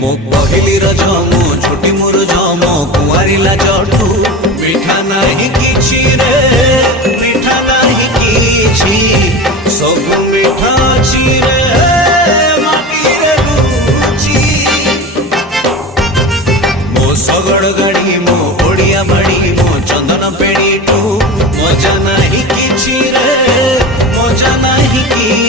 मो पहली रज मो छोटी मोर जम कुआरी लाजठू मिठा नहीं किछि रे मिठा नहीं किछि सब मिठा अछि रे माटी रे गुची मो सगड़ गाड़ी मो ओडिया बाड़ी मो चंदन पेड़ी टू मजा नहीं किछि रे मजा नहीं कि